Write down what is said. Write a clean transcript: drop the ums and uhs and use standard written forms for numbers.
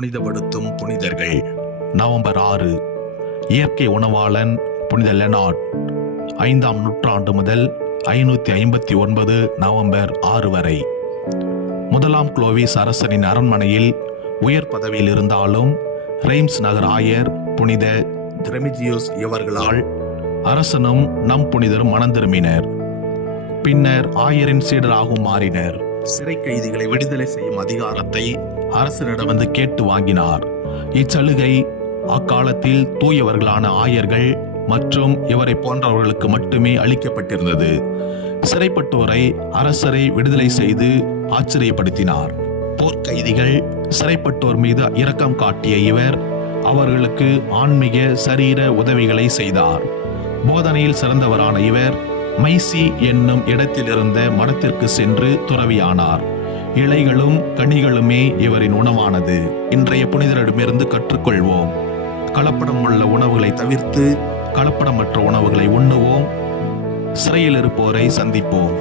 புனிதப்படுத்தும் புனிதர்கள். நவம்பர் 6. இயற்கை உணவாளன் புனித லெனார்ட். 5ஆம் நூற்றாண்டு முதல் 559 நவம்பர் 6 வரை. முதலாம் குளோவிஸ் அரசனின் அரண்மனையில் உயர் பதவியில் இருந்தாலும் ரெய்ம்ஸ் நகர் ஆயர் புனித ரெமிஜியோஸ் இவர்களால் அரசனும் நம் புனிதரும் மனம் திரும்பினர். பின்னர் ஆயரின் சீடராகவும் மாறினர். சிறை கைதிகளை விடுதலை செய்யும் அதிகாரத்தை அரசனிடமிருந்து கேட்டு வாங்கினார். இச்சலுகை அக்காலத்தில் தூயவர்களான ஆயர்கள் மற்றும் இவரை போன்றவர்களுக்கு மட்டுமே அளிக்கப்பட்டிருந்தது. சிறைப்பட்டோரை அரசரை விடுதலை செய்து ஆச்சரியப்படுத்தினார். போர்க்கைதிகள் சிறைப்பட்டோர் மீது இரக்கம் காட்டிய இவர் அவர்களுக்கு ஆன்மீக சரீர உதவிகளை செய்தார். போதனையில் சிறந்தவரான இவர் மைசி என்னும் இடத்திலிருந்த மடத்திற்கு சென்று துறவியானார். இலைகளும் கனிகளுமே இவரின் உணவானது. இன்றைய புனிதரிடமிருந்து கற்றுக்கொள்வோம். கலப்படம் உள்ள உணவுகளை தவிர்த்து கலப்படமற்ற உணவுகளை உண்ணுவோம். சிறையில் இருப்போரை சந்திப்போம்.